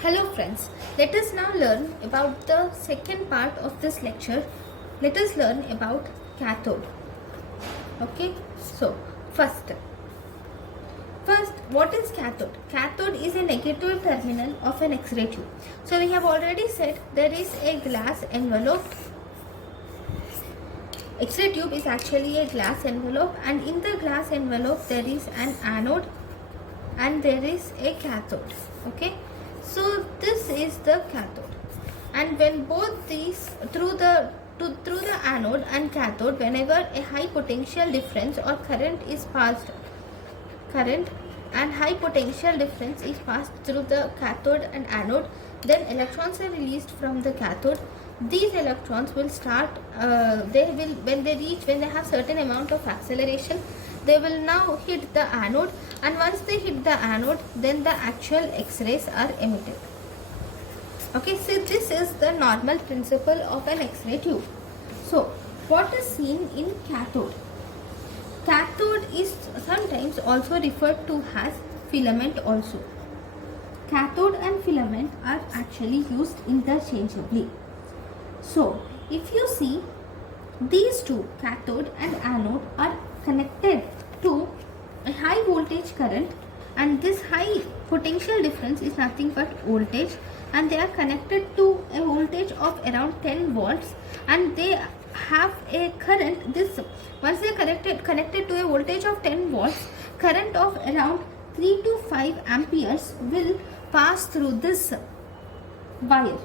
Hello friends, let us now learn about the second part of this lecture. Let us learn about cathode. Okay, so first, what is cathode? Cathode is a negative terminal of an X-ray tube. So we have already said there is a glass envelope. X-ray tube is actually a glass envelope, and in the glass envelope there is an anode and there is a cathode. Okay, so this is the cathode, and when both these through the anode and cathode, whenever a high potential difference or current and high potential difference is passed through the cathode and anode, then electrons are released from the cathode. These electrons will start when they have certain amount of acceleration, they will now hit the anode, and once they hit the anode, then the actual X-rays are emitted. Okay, so this is the normal principle of an X-ray tube. So what is seen in cathode? Cathode is sometimes also referred to as filament also. Cathode and filament are actually used interchangeably. So if you see, these two, cathode and anode, are connected to a high voltage current, and this high potential difference is nothing but voltage, and they are connected to a voltage of around 10 volts, and they have a current. This once they are connected to a voltage of 10 volts, current of around 3 to 5 amperes will pass through this wire.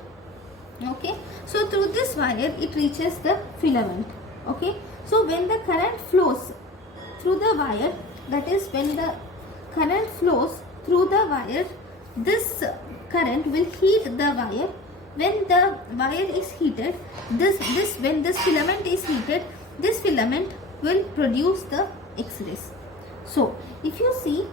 Okay, so through this wire it reaches the filament. Okay, so when the current flows through the wire, that is when the current flows through the wire, this current will heat the wire. When the wire is heated, when this filament is heated, this filament will produce the X-rays. So if you see,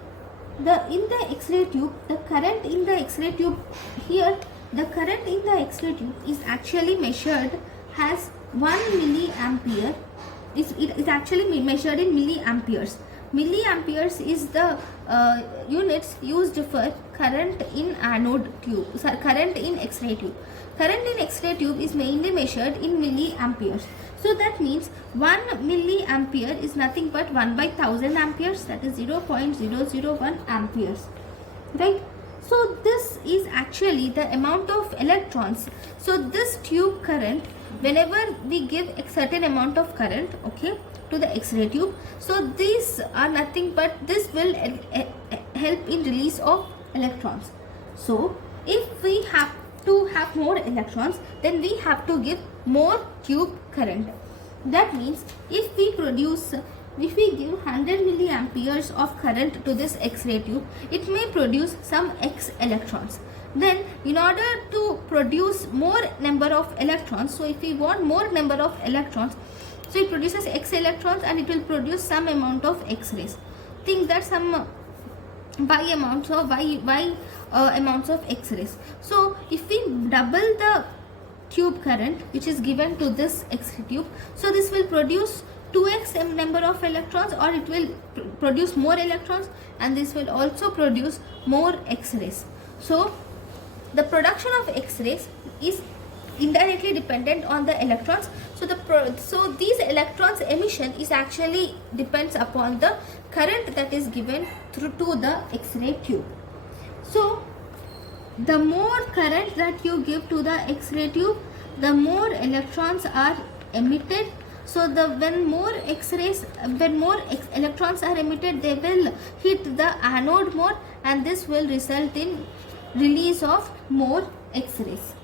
in the X-ray tube, the current in the X-ray tube here, the current in the X-ray tube is actually measured as 1 milliampere. It is actually measured in milliamperes. Milliamperes is the units used for current in anode tube, current in X-ray tube. Current in X-ray tube is mainly measured in milliamperes. So that means 1 milliampere is nothing but 1 by 1000 amperes, that is 0.001 amperes, right? So this is actually the amount of electrons. So this tube current, whenever we give a certain amount of current, okay, to the X-ray tube, so these are nothing but this will help in release of electrons. So if we have to have more electrons, then we have to give more tube current. That means if we give 100 milliamperes of current to this X-ray tube, it may produce some X electrons. Then in order to produce more number of electrons, so if we want more number of electrons, so it produces X electrons and it will produce some amount of X-rays. Think that some Y amounts of X-rays. So if we double the tube current which is given to this X-ray tube, so this will produce 2x number of electrons, or it will produce more electrons, and this will also produce more X-rays. So the production of X-rays is indirectly dependent on the electrons. So these electrons emission is actually depends upon the current that is given through to the X-ray tube. So the more current that you give to the X-ray tube, the more electrons are emitted. So when more electrons are emitted, they will hit the anode more, and this will result in release of more X-rays.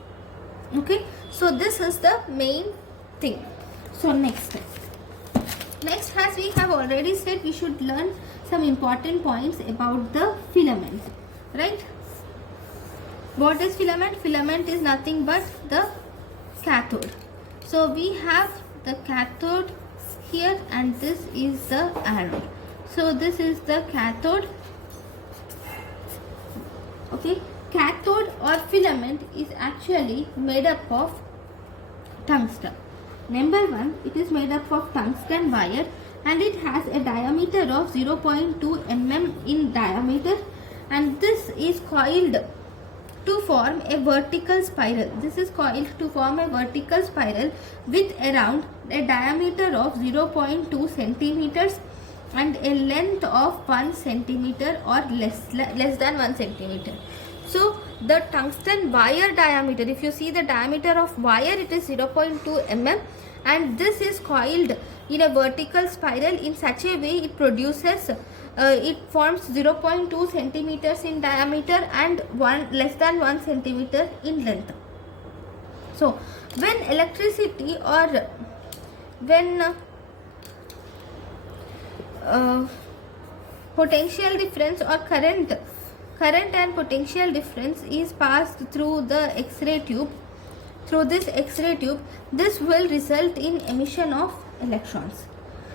Okay, so this is the main thing. So next, as we have already said, we should learn some important points about the filament, right? What is filament? Filament is nothing but the cathode. So we have the cathode here, and this is the anode. So this is the cathode. Okay, cathode or filament is actually made up of tungsten. Number one, it is made up of tungsten wire, and it has a diameter of 0.2 mm in diameter, and this is coiled to form a vertical spiral. This is called to form a vertical spiral with around a diameter of 0.2 centimeters and a length of 1 centimeter or less than 1 centimeter. So the tungsten wire diameter, if you see the diameter of wire, it is 0.2 mm, and this is coiled in a vertical spiral in such a way it produces it forms 0.2 centimeters in diameter and less than 1 centimeter in length. So when electricity or when potential difference or current and potential difference is passed through the X-ray tube, this will result in emission of electrons.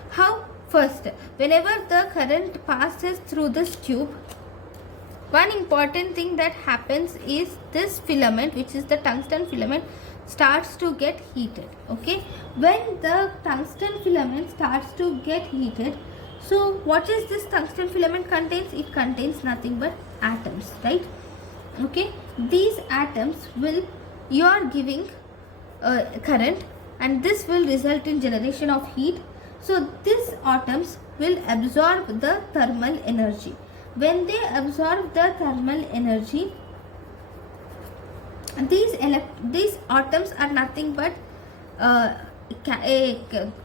How? First, whenever the current passes through this tube, one important thing that happens is this filament, which is the tungsten filament, starts to get heated. Okay, when the tungsten filament starts to get heated, so what is this tungsten filament contains? It contains nothing but atoms, right? Okay, these atoms will, you are giving current, and this will result in generation of heat. So these atoms will absorb the thermal energy. When they absorb the thermal energy, these atoms are nothing but a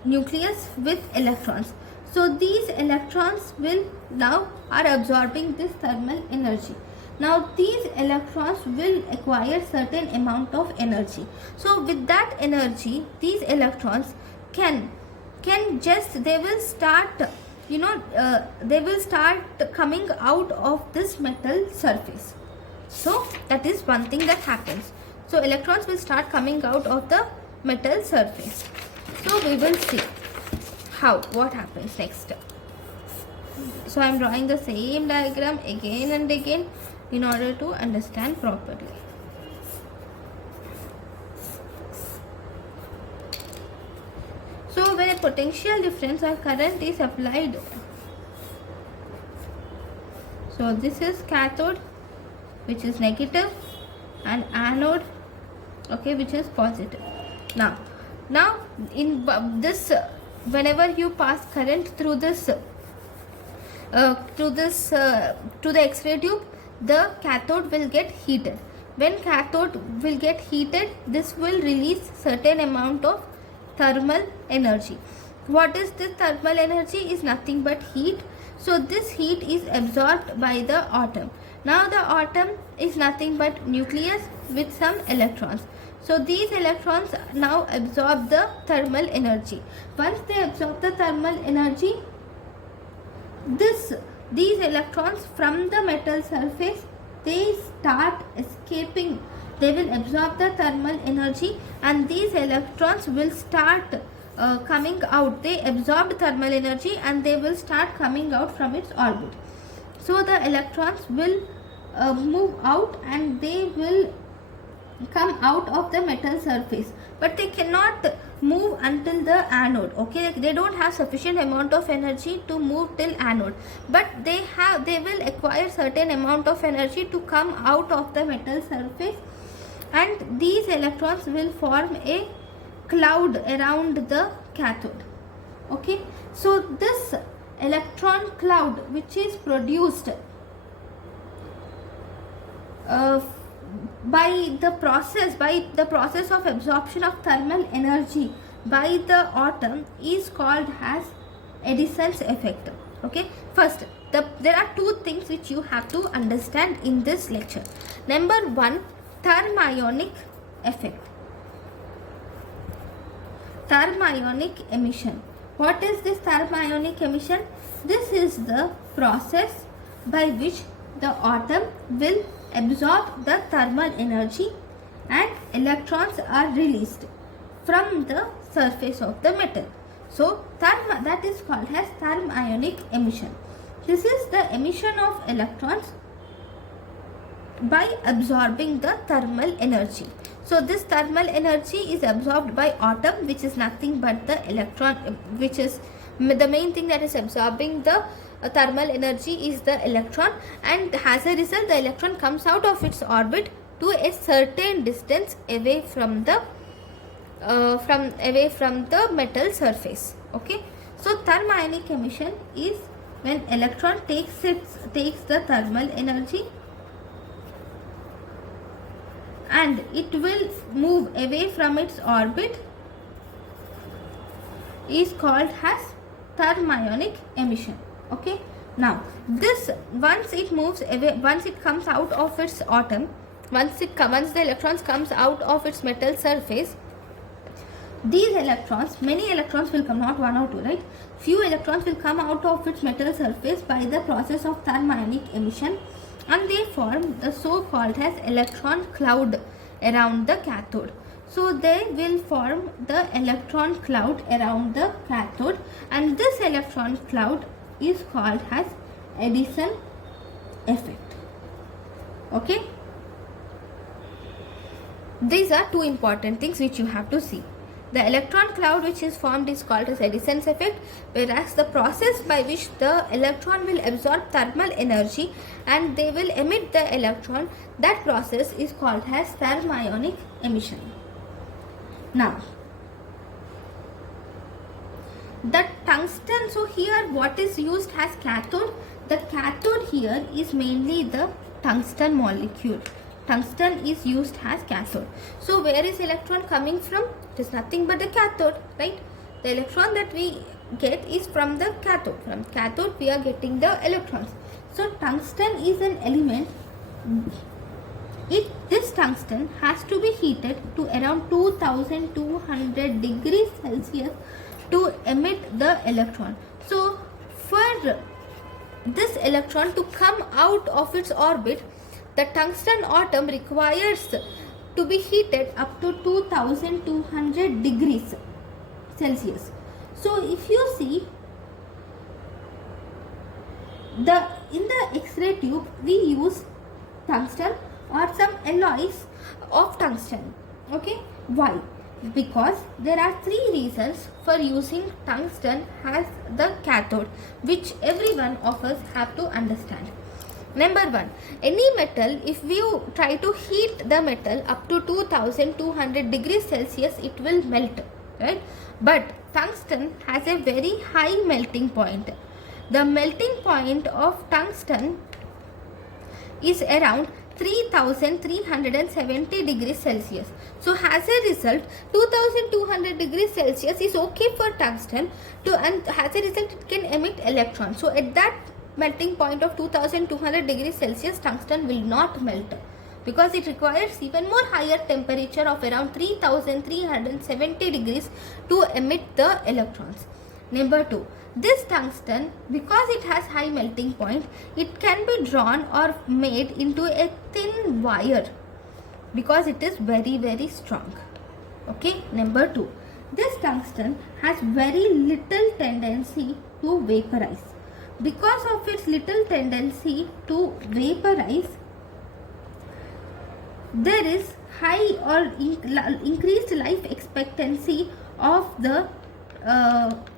nucleus with electrons. So these electrons will now are absorbing this thermal energy. Now these electrons will acquire certain amount of energy. So with that energy, these electrons can just, they will start, they will start coming out of this metal surface. So that is one thing that happens. So electrons will start coming out of the metal surface. So we will see what happens next. So I am drawing the same diagram again and again in order to understand properly. So when a potential difference or current is applied, so this is cathode, which is negative, and anode, okay, which is positive. Now in this, whenever you pass current through this to the X-ray tube, the cathode will get heated. When cathode will get heated, this will release certain amount of thermal energy. What is this thermal energy? Is nothing but heat. So this heat is absorbed by the atom. Now the atom is nothing but nucleus with some electrons. So these electrons now absorb the thermal energy. Once they absorb the thermal energy, these electrons from the metal surface, they start escaping. They will absorb the thermal energy, and these electrons will start coming out. They absorbed thermal energy and they will start coming out from its orbit. So the electrons will move out and they will come out of the metal surface, but they cannot move until the anode. Okay, they don't have sufficient amount of energy to move till anode, but they will acquire certain amount of energy to come out of the metal surface, and these electrons will form a cloud around the cathode. Okay, so this electron cloud, which is produced by the process of absorption of thermal energy by the atom, is called as Edison's effect. Okay, first there are two things which you have to understand in this lecture. Number one, thermionic effect, thermionic emission. What is this thermionic emission? This is the process by which the atom will absorb the thermal energy and electrons are released from the surface of the metal. So that is called as thermionic emission. This is the emission of electrons by absorbing the thermal energy. So this thermal energy is absorbed by atom, which is nothing but the electron, which is the main thing that is absorbing the thermal energy is the electron, and as a result the electron comes out of its orbit to a certain distance away from the metal surface. Okay, so thermionic emission is when electron takes the thermal energy and it will move away from its orbit, is called as thermionic emission. Okay, now this, once it moves away, once it comes out of its atom, once the electrons comes out of its metal surface, these electrons, many electrons will come, not one or two, right? Few electrons will come out of its metal surface by the process of thermionic emission, and they form the so-called as electron cloud around the cathode. So they will form the electron cloud around the cathode, and this electron cloud is called as Edison effect. Okay, these are two important things which you have to see. The electron cloud which is formed is called as Edison's effect, whereas the process by which the electron will absorb thermal energy and they will emit the electron, that process is called as thermionic emission. Now, the tungsten, so here what is used as cathode? The cathode here is mainly the tungsten molecule. Tungsten is used as cathode. So where is electron coming from? It is nothing but the cathode, right? The electron that we get is from the cathode. From cathode we are getting the electrons. So tungsten is an element. This tungsten has to be heated to around 2200 degrees Celsius to emit the electron. So for this electron to come out of its orbit, the tungsten atom requires to be heated up to 2200 degrees Celsius. So if you see, in the X-ray tube we use tungsten or some alloys of tungsten. Okay, why? Because there are three reasons for using tungsten as the cathode, which every one of us have to understand. Number one, any metal, if you try to heat the metal up to 2200 degrees Celsius, it will melt, right? But tungsten has a very high melting point. The melting point of tungsten is around 3370 degrees Celsius. So as a result, 2200 degrees Celsius is okay for tungsten and as a result it can emit electrons. So at that melting point of 2200 degrees Celsius, tungsten will not melt because it requires even more higher temperature of around 3370 degrees to emit the electrons. Number two, this tungsten, because it has high melting point, it can be drawn or made into a thin wire because it is very, very strong. Okay, number two, this tungsten has very little tendency to vaporize. Because of its little tendency to vaporize, there is high or increased life expectancy of the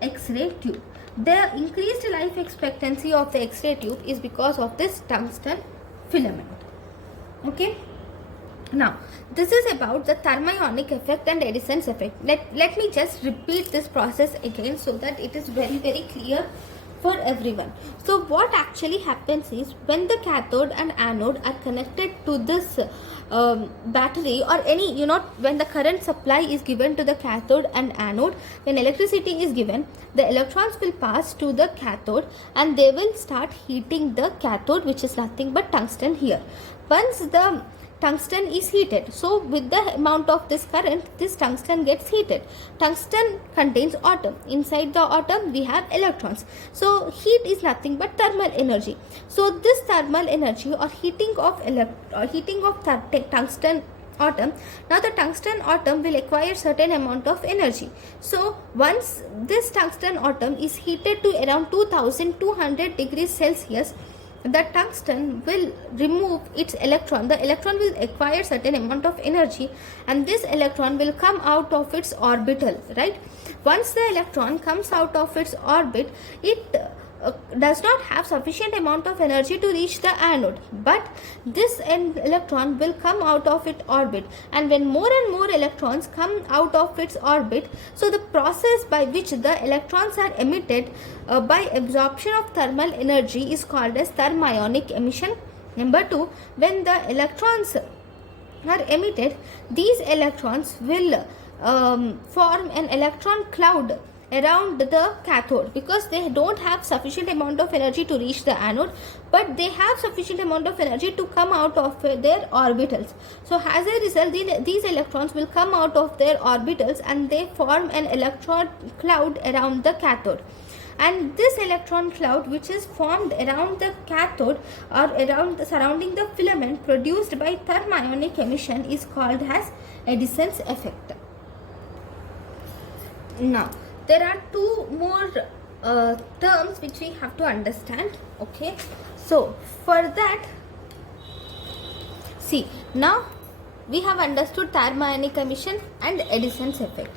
X-ray tube. The increased life expectancy of the X-ray tube is because of this tungsten filament. Okay. Now, this is about the thermionic effect and Edison's effect. Let me just repeat this process again so that it is very, very clear for everyone. So what actually happens is, when the cathode and anode are connected to this battery or any, when the current supply is given to the cathode and anode, when electricity is given, the electrons will pass to the cathode and they will start heating the cathode, which is nothing but tungsten here. Once the tungsten is heated, so with the amount of this current, this tungsten gets heated. Tungsten contains atom. Inside the atom we have electrons. So heat is nothing but thermal energy. So this thermal energy or heating of tungsten atom, now the tungsten atom will acquire certain amount of energy. So once this tungsten atom is heated to around 2200 degrees Celsius, the tungsten will remove its electron. The electron will acquire certain amount of energy and this electron will come out of its orbital, right? Once the electron comes out of its orbit, it does not have sufficient amount of energy to reach the anode, but this electron will come out of its orbit, and when more and more electrons come out of its orbit, so the process by which the electrons are emitted by absorption of thermal energy is called as thermionic emission. Number 2, when the electrons are emitted, these electrons will form an electron cloud around the cathode, because they don't have sufficient amount of energy to reach the anode, but they have sufficient amount of energy to come out of their orbitals. So as a result, these electrons will come out of their orbitals and they form an electron cloud around the cathode. And this electron cloud, which is formed around the cathode or around surrounding the filament produced by thermionic emission, is called as Edison's effect. Now there are two more terms which we have to understand. Okay, so for that, see, now we have understood thermionic emission and Edison's effect.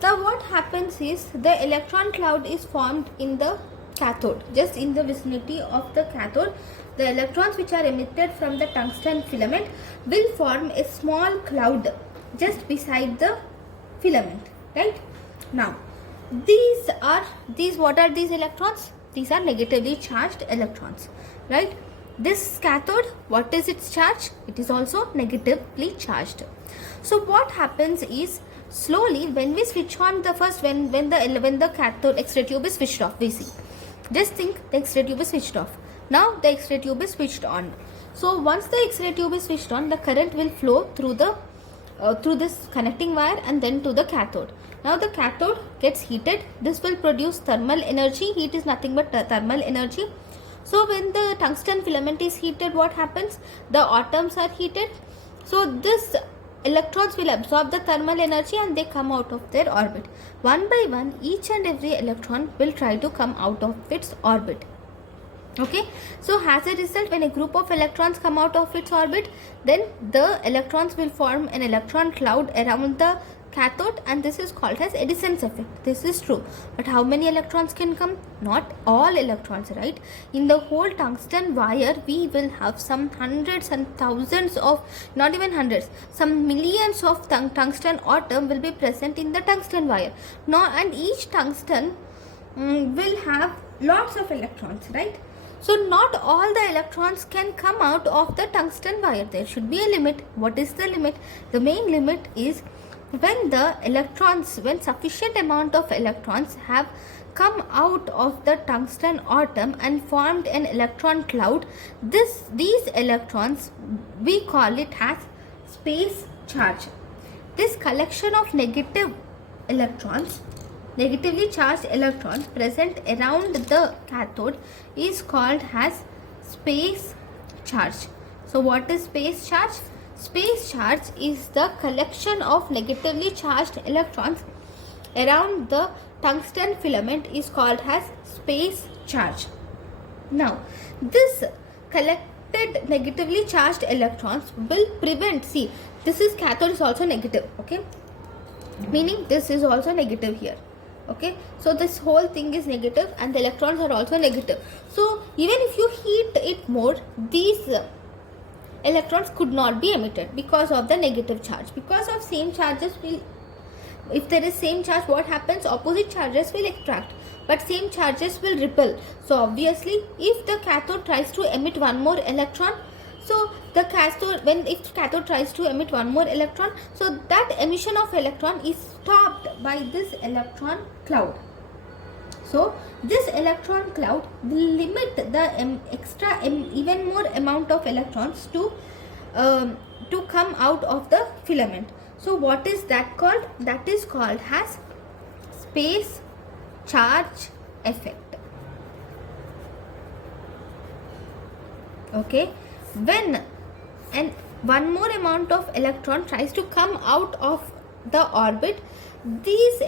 Now what happens is, the electron cloud is formed in the cathode, just in the vicinity of the cathode. The electrons which are emitted from the tungsten filament will form a small cloud just beside the filament, right? Now what are these electrons? These are negatively charged electrons, right? This cathode, what is its charge? It is also negatively charged. So what happens is, slowly when we switch on the first, when the cathode X-ray tube is switched off, we see, just think the X-ray tube is switched off. Now the X-ray tube is switched on. So once the X-ray tube is switched on, the current will flow through the through this connecting wire and then to the cathode. Now the cathode gets heated. This will produce thermal energy. Heat is nothing but thermal energy. So when the tungsten filament is heated, what happens? The atoms are heated. So this electrons will absorb the thermal energy and they come out of their orbit. One by one, each and every electron will try to come out of its orbit. Okay, so as a result, when a group of electrons come out of its orbit, then the electrons will form an electron cloud around the cathode, and this is called as Edison's effect. This is true, but how many electrons can come? Not all electrons, right? In the whole tungsten wire, we will have some hundreds and thousands of, not even hundreds, some millions of tungsten atom will be present in the tungsten wire. Now, and each tungsten will have lots of electrons, right? So not all the electrons can come out of the tungsten wire. There should be a limit. What is the limit? The main limit is when sufficient amount of electrons have come out of the tungsten atom and formed an electron cloud, these electrons, we call it as space charge. This collection of negatively charged electrons present around the cathode is called as space charge. So what is space charge? Space charge is the collection of negatively charged electrons around the tungsten filament is called as space charge. Now this collected negatively charged electrons will prevent, see, this is cathode is also negative, okay, meaning this is also negative here. Okay, so this whole thing is negative and the electrons are also negative. So even if you heat it more, these electrons could not be emitted because of the negative charge. Because of same charges will, if there is same charge, what happens? Opposite charges will attract, but same charges will repel. So obviously, if the cathode tries to emit one more electron, so the cathode, if cathode tries to emit one more electron, so that emission of electron is stopped by this electron cloud. So this electron cloud will limit the extra even more amount of electrons to come out of the filament. So what is that called? That is called as space charge effect. Okay, when one more amount of electron tries to come out of the orbit, these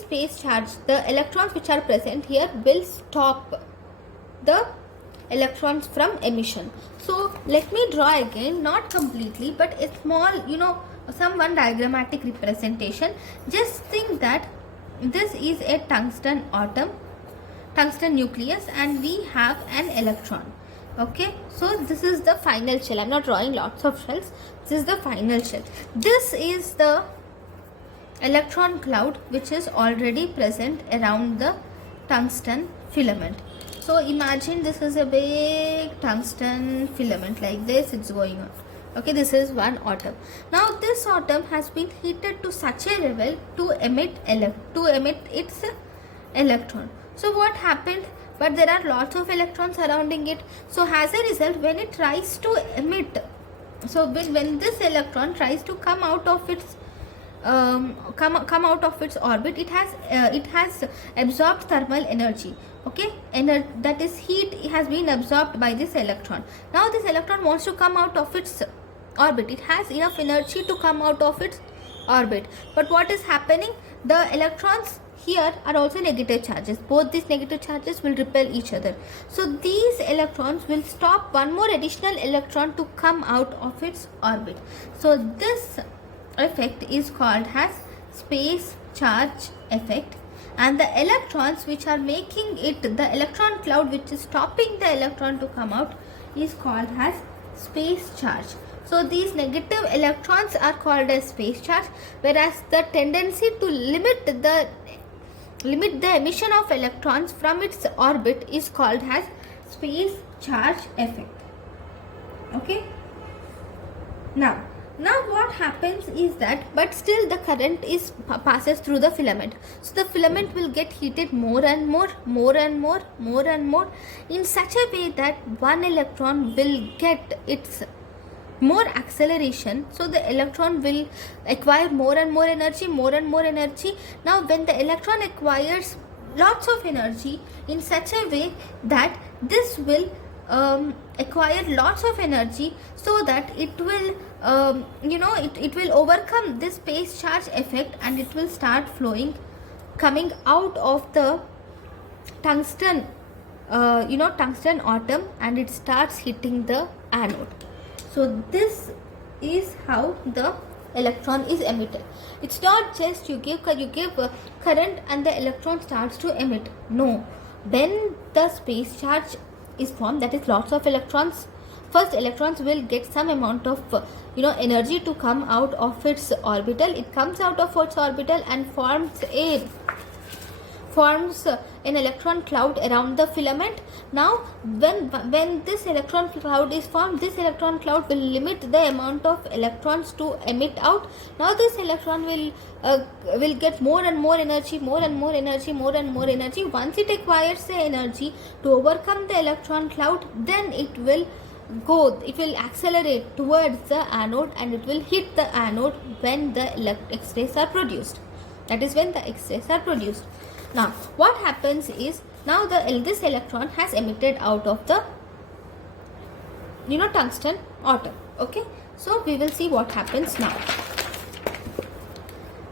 space charge, the electrons which are present here, will stop the electrons from emission. So let me draw again, not completely, but a small, one diagrammatic representation. Just think that this is a tungsten atom. tungsten nucleus, and we have an electron. Okay, so this is the final shell. I'm not drawing lots of shells. This is the final shell. This is the electron cloud which is already present around the tungsten filament. So imagine this is a big tungsten filament like this, it's going on. Okay, this is one atom. Now this atom has been heated to such a level to emit its electron. So what happened? But there are lots of electrons surrounding it. So as a result, when it tries to emit, so when this electron tries to come out of its come out of its orbit, it has absorbed thermal energy. Okay, that is heat has been absorbed by this electron. Now this electron wants to come out of its orbit. It has enough energy to come out of its orbit, but what is happening? The electrons here are also negative charges. Both these negative charges will repel each other. So these electrons will stop one more additional electron to come out of its orbit. So this effect is called as space charge effect, and the electrons which are making it, the electron cloud which is stopping the electron to come out, is called as space charge. So these negative electrons are called as space charge, whereas the tendency to limit the emission of electrons from its orbit is called as space charge effect. Okay, now what happens is that, but still the current passes through the filament. So the filament will get heated more and more in such a way that one electron will get its more acceleration. So the electron will acquire more and more energy. Now when the electron acquires lots of energy in such a way that this will acquire lots of energy, so that it will it will overcome this space charge effect, and it will start flowing, coming out of the tungsten tungsten atom, and it starts hitting the anode. So this is how the electron is emitted. It's not just you give current and the electron starts to emit. No, when the space charge is formed, that is lots of electrons, first electrons will get some amount of energy to come out of its orbital. It comes out of its orbital and forms an electron cloud around the filament. Now when this electron cloud is formed, this electron cloud will limit the amount of electrons to emit out. Now this electron will get more and more energy. Once it acquires the energy to overcome the electron cloud, then it will accelerate towards the anode, and it will hit the anode when the X-rays are produced. That is when the X-rays are produced. Now what happens is, now this electron has emitted out of the tungsten atom. Okay, so we will see what happens now.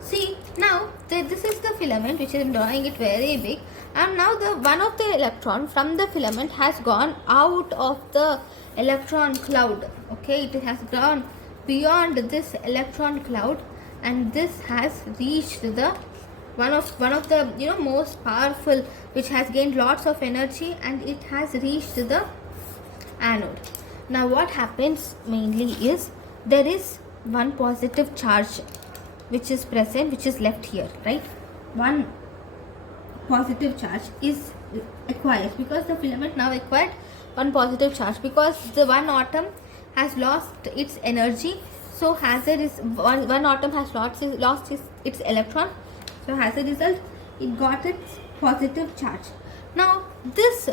See, now this is the filament which is drawing it very big, and now one of the electron from the filament has gone out of the electron cloud. Okay, it has gone beyond this electron cloud, and this has reached the one of the most powerful, which has gained lots of energy, and it has reached the anode. Now what happens mainly is, there is one positive charge which is present, which is left here, right? One positive charge is acquired, because the filament now acquired one positive charge, because the one atom has lost its energy. So as a one atom has lost its electron. So as a result, it got its positive charge. Now this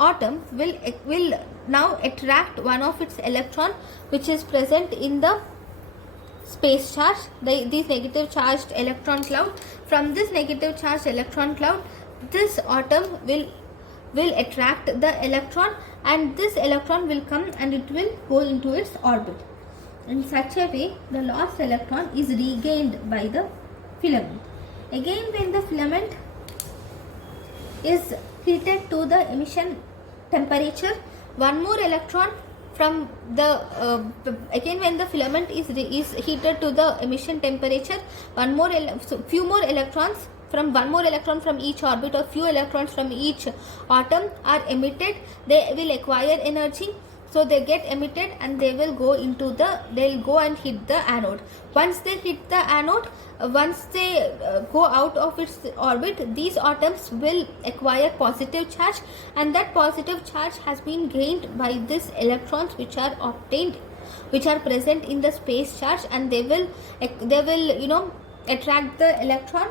atom will now attract one of its electron which is present in the space charge, this negative charged electron cloud. From this negative charged electron cloud, this atom will attract the electron, and this electron will come and it will go into its orbit. In such a way, the lost electron is regained by the filament. Again, when the filament is heated to the emission temperature, one more electron from the again when the filament is heated to the emission temperature, few more electrons from one more electron from each orbit or few electrons from each atom are emitted, they will acquire energy. So they get emitted and they will go into they'll go and hit the anode. Once they hit the anode, once they go out of its orbit, these atoms will acquire positive charge, and that positive charge has been gained by these electrons which are obtained, which are present in the space charge, and they will attract the electron.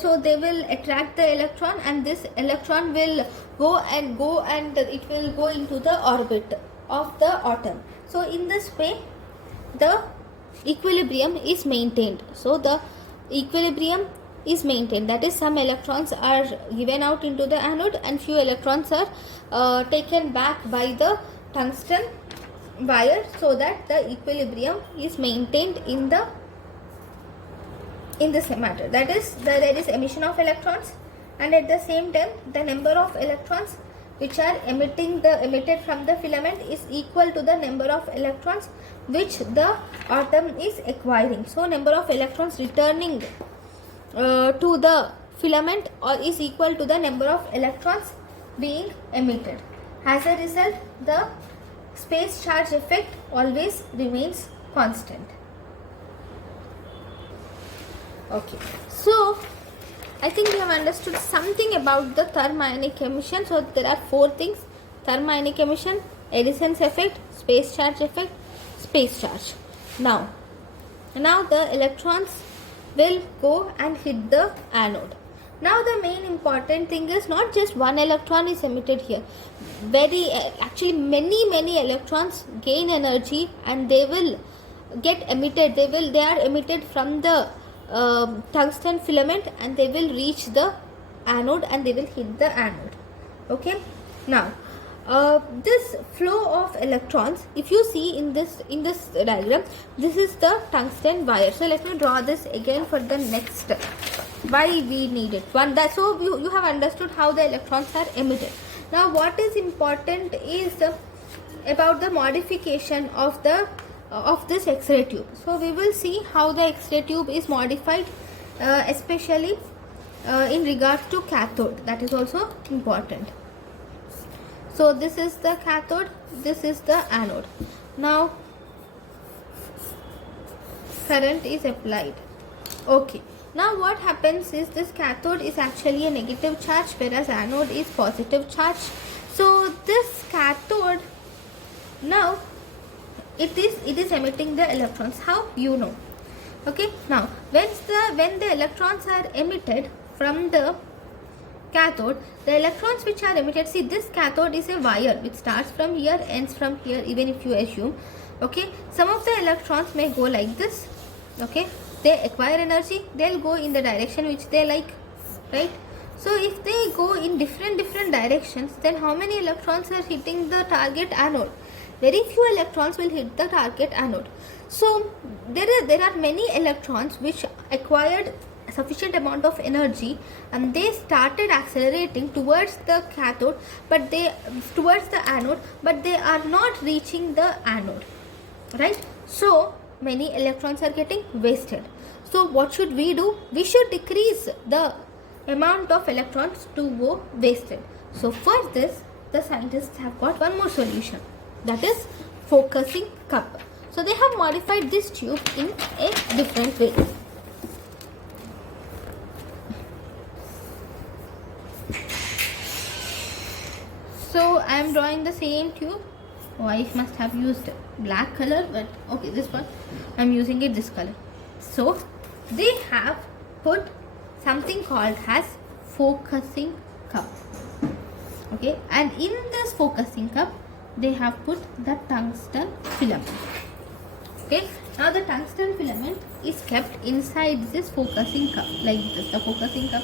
So they will attract the electron, and this electron will go and it will go into the orbit of the atom. So in this way the equilibrium is maintained. So the equilibrium is maintained, that is, some electrons are given out into the anode and few electrons are taken back by the tungsten wire, so that the equilibrium is maintained in this matter. That is, there is emission of electrons, and at the same time the number of electrons which are emitted from the filament is equal to the number of electrons which the atom is acquiring. So number of electrons returning to the filament is equal to the number of electrons being emitted. As a result, the space charge effect always remains constant. Okay, so I think we have understood something about the thermionic emission. So there are 4 things: thermionic emission, Edison's effect, space charge effect, space charge. Now the electrons will go and hit the anode. Now the main important thing is not just one electron is emitted here. Actually many electrons gain energy and they will get emitted. They are emitted from the tungsten filament, and they will reach the anode and they will hit the anode. Okay, now this flow of electrons, if you see in this diagram, this is the tungsten wire. So let me draw this again for the next why we need it. So you have understood how the electrons are emitted. Now what is important is about the modification of this X-ray tube. So we will see how the X-ray tube is modified, especially in regards to cathode. That is also important. So this is the cathode, this is the anode. Now current is applied. Okay, now what happens is this cathode is actually a negative charge, whereas anode is positive charge. So this cathode, now it is emitting the electrons. How? You know. Okay, now when the electrons are emitted from the cathode, the electrons which are emitted, see, this cathode is a wire which starts from here, ends from here, even if you assume. Okay, some of the electrons may go like this. Okay, they acquire energy, they'll go in the direction which they like, right? So if they go in different directions, then how many electrons are hitting the target anode? Very few electrons will hit the target anode. So there are many electrons which acquired sufficient amount of energy and they started accelerating towards the cathode, towards the anode, but they are not reaching the anode, right? So many electrons are getting wasted. So what should we do? We should decrease the amount of electrons to go wasted. So for this, the scientists have got one more solution, that is focusing cup. So they have modified this tube in a different way. So I am drawing the same tube. I must have used black color, but okay, this one I am using it this color. So they have put something called as focusing cup. Okay, and in this focusing cup they have put the tungsten filament. Okay, now the tungsten filament is kept inside this focusing cup like this. The focusing cup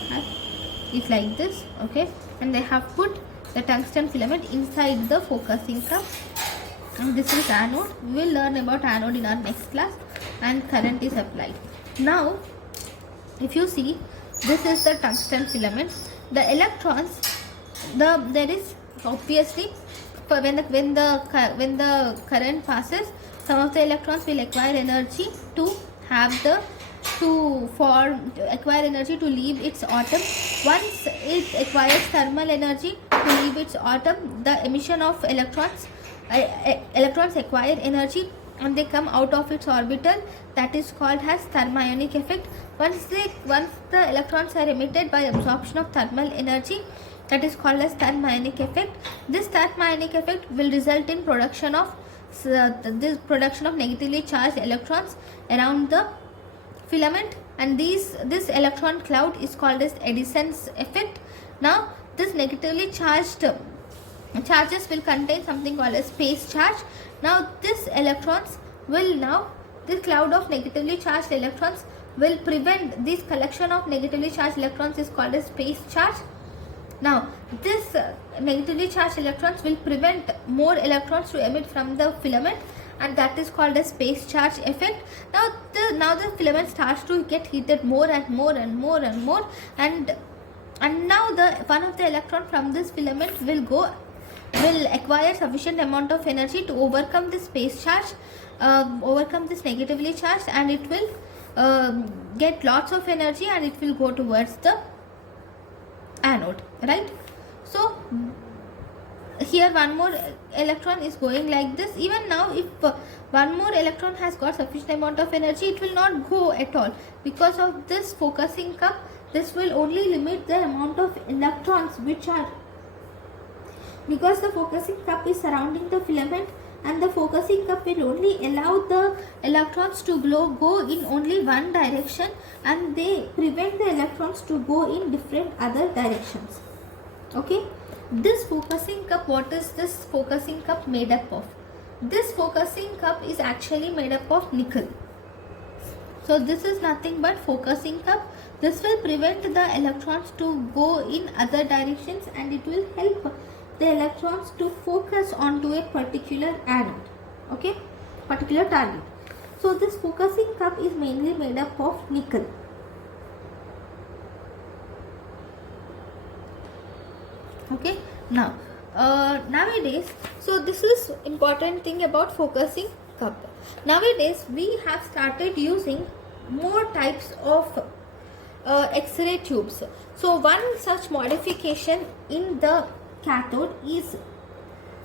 is like this. Okay, and they have put the tungsten filament inside the focusing cup, and this is anode. We will learn about anode in our next class. And current is applied. Now if you see, this is the tungsten filament. The electrons, there is obviously for when the current passes, some of the electrons will acquire energy to have the acquire energy to leave its atom. Once it acquires thermal energy to leave its atom, the emission of electrons acquire energy and they come out of its orbital. That is called as thermionic effect. Once the electrons are emitted by absorption of thermal energy, that is called as thermionic effect. This thermionic effect will result in production of negatively charged electrons around the filament, and this electron cloud is called as Edison's effect. Now this negatively charged charges will contain something called as space charge. Now this cloud of negatively charged electrons will prevent this collection of negatively charged electrons is called as space charge. Now this negatively charged electrons will prevent more electrons to emit from the filament, and that is called as space charge effect. Now the filament starts to get heated more and more and more and more, and now one of the electron from this filament will acquire sufficient amount of energy to overcome this space charge, overcome this negatively charged, and it will get lots of energy and it will go towards the anode, right? So here one more electron is going like this. Even now, if one more electron has got sufficient amount of energy, it will not go at all. Because of this focusing cup, this will only limit the amount of electrons which are, because the focusing cup is surrounding the filament, and the focusing cup will only allow the electrons to go in only one direction, and they prevent the electrons to go in different other directions. Okay, this focusing cup, what is this focusing cup made up of? This focusing cup is actually made up of nickel. So this is nothing but focusing cup. This will prevent the electrons to go in other directions, and it will help the electrons to focus onto a particular anode, okay, particular target. So this focusing cup is mainly made up of nickel. Okay, now nowadays, so this is important thing about focusing cup. Nowadays we have started using more types of X-ray tubes. So one such modification in the cathode is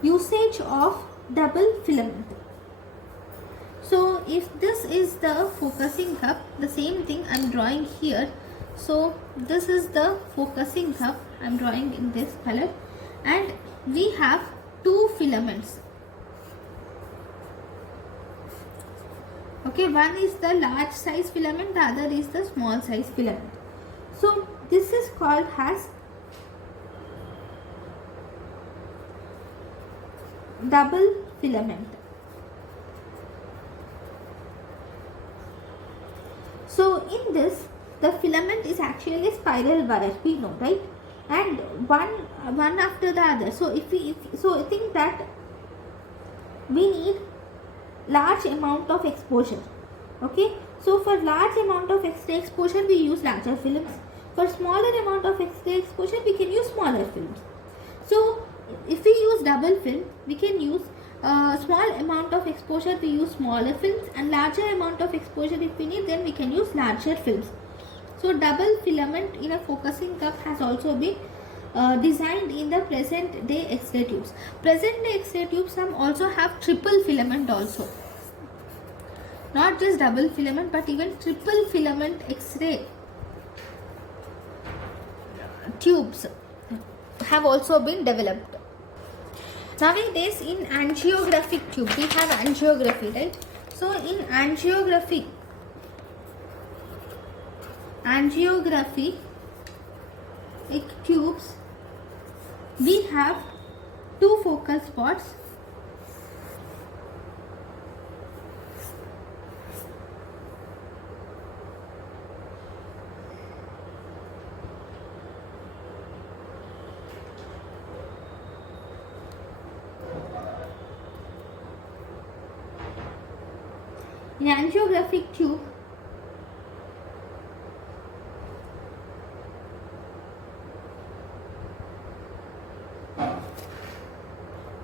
usage of double filament. So if this is the focusing cup, the same thing I am drawing here. So this is the focusing cup I am drawing in this color, and we have two filaments. Okay, one is the large size filament, the other is the small size filament. So this is called as double filament. So in this, the filament is actually a spiral wire, we know, right? And one after the other. So I think that we need large amount of exposure. Okay, so for large amount of X-ray exposure we use larger films. For smaller amount of X-ray exposure we can use smaller films. So if we use double film, we can use small amount of exposure, we use smaller films, and larger amount of exposure if we need, then we can use larger films. So double filament in a focusing cup has also been designed in the present day X-ray tubes. Present day X-ray tubes some also have triple filament also. Not just double filament, but even triple filament X-ray tubes have also been developed. Nowadays in angiographic tube, we have angiography, right? So in angiography tubes, we have two focal spots. In angiographic tube,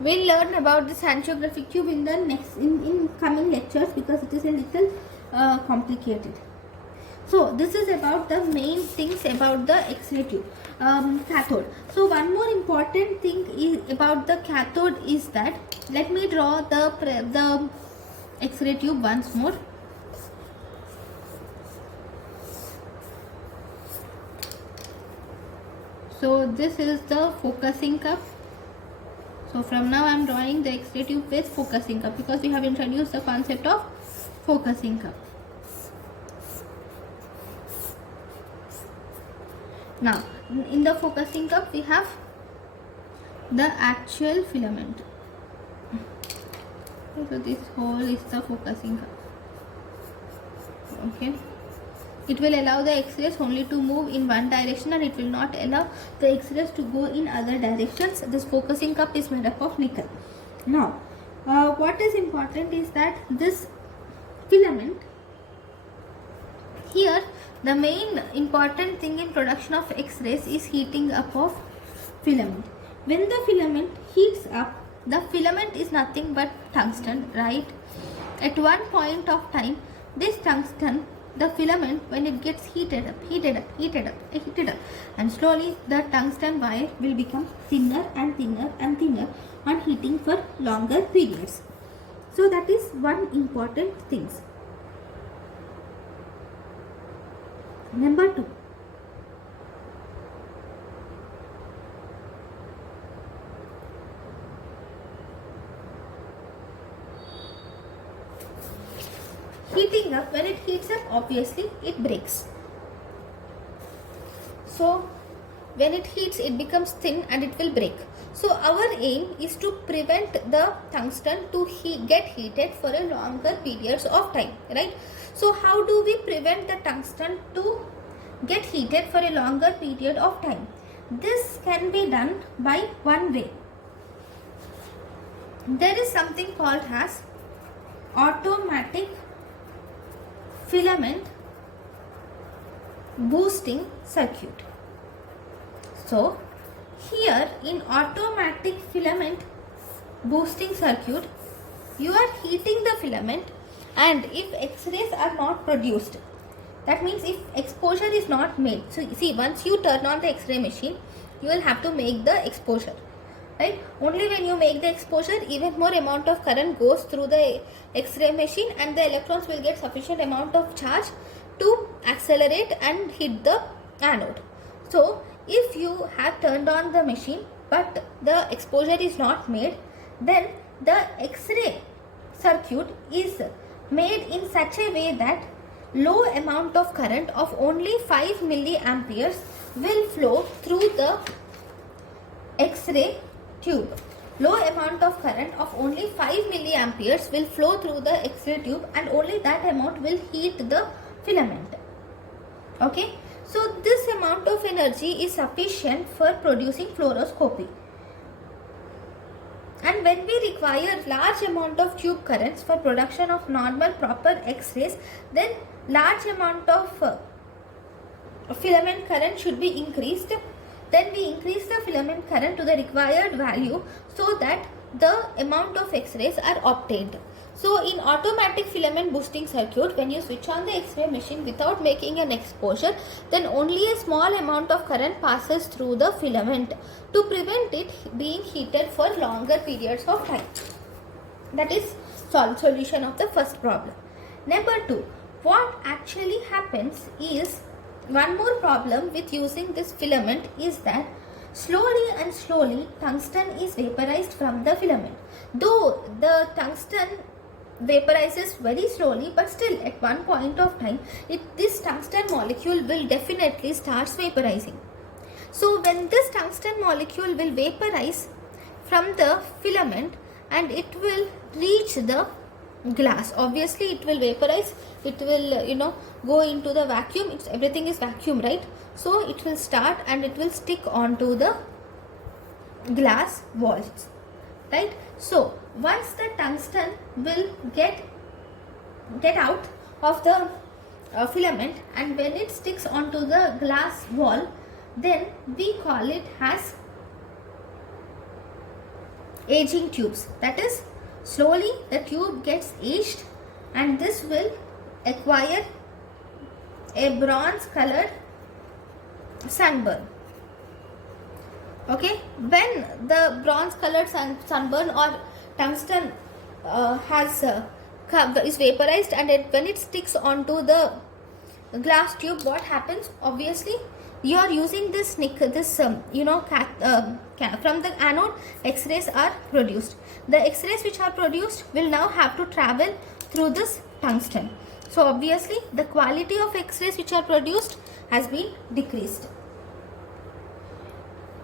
We'll learn about this angiographic tube in the next in coming lectures, because it is a little complicated. So this is about the main things about the X-ray tube, cathode. So one more important thing is about the cathode is that, let me draw the X-ray tube once more. So this is the focusing cup. So from now I am drawing the X-ray tube with focusing cup, because we have introduced the concept of focusing cup. Now in the focusing cup we have the actual filament. So this hole is the focusing cup. Okay. It will allow the X-rays only to move in one direction, and it will not allow the X-rays to go in other directions. This focusing cup is made up of nickel. Now, what is important is that this filament, here the main important thing in production of X-rays is heating up of filament. When the filament heats up, the filament is nothing but tungsten, right? At one point of time, this tungsten, the filament, when it gets heated up, and slowly the tungsten wire will become thinner and thinner and thinner on heating for longer periods. So that is one important thing. Number 2. Heating up, when it heats up, obviously it breaks. So when it heats, it becomes thin and it will break. So our aim is to prevent the tungsten to get heated for a longer periods of time, right? So how do we prevent the tungsten to get heated for a longer period of time? This can be done by one way. There is something called as automatic filament boosting circuit. So here in automatic filament boosting circuit, you are heating the filament, and if X-rays are not produced, that means if exposure is not made. So see, once you turn on the X-ray machine, you will have to make the exposure, right? Only when you make the exposure, even more amount of current goes through the X-ray machine, and the electrons will get sufficient amount of charge to accelerate and hit the anode. So if you have turned on the machine but the exposure is not made, then the X-ray circuit is made in such a way that low amount of current of only 5 milliamperes will flow through the X-ray tube. Low amount of current of only 5 milliamperes will flow through the X-ray tube, and only that amount will heat the filament. Okay, so this amount of energy is sufficient for producing fluoroscopy. And when we require large amount of tube currents for production of normal proper X-rays, then large amount of filament current should be increased. Then we increase the filament current to the required value so that the amount of X-rays are obtained. So in automatic filament boosting circuit, when you switch on the X-ray machine without making an exposure, then only a small amount of current passes through the filament to prevent it being heated for longer periods of time. That is solution of the first problem. Number 2, what actually happens is, one more problem with using this filament is that slowly and slowly tungsten is vaporized from the filament. Though the tungsten vaporizes very slowly, but still at one point of time this tungsten molecule will definitely starts vaporizing. So when this tungsten molecule will vaporize from the filament and it will reach the glass, obviously it will vaporize, it will go into the vacuum. Everything is vacuum, right? So it will start and it will stick onto the glass walls, right? So once the tungsten will get out of the filament, and when it sticks onto the glass wall, then we call it as aging tubes. That is, slowly the tube gets aged and this will acquire a bronze colored sunburn. Okay, when the bronze colored sunburn or tungsten is vaporized and when it sticks onto the glass tube, what happens? Obviously, you are using this from the anode, X-rays are produced. The X-rays which are produced will now have to travel through this tungsten. So obviously, the quality of X-rays which are produced has been decreased.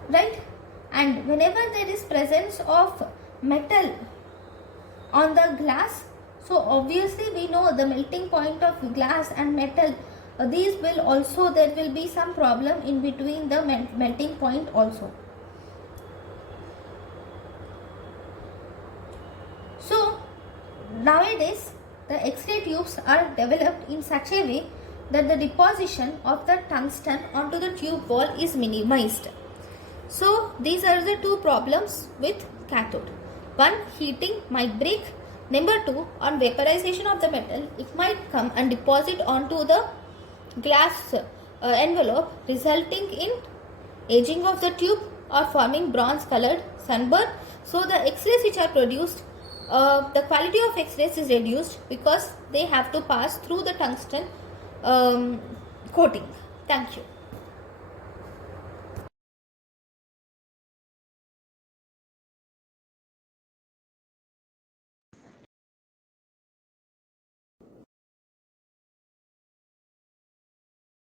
Right? And whenever there is presence of metal on the glass, so obviously we know the melting point of glass and metal, these will also, there will be some problem in between the melting point also. So nowadays the X-ray tubes are developed in such a way that the deposition of the tungsten onto the tube wall is minimized. So these are the two problems with cathode. One, heating might break. Number two, on vaporization of the metal, it might come and deposit onto the glass envelope, resulting in aging of the tube or forming bronze colored sunburn. So the X-rays which are produced, the quality of X-rays is reduced because they have to pass through the tungsten coating. Thank you.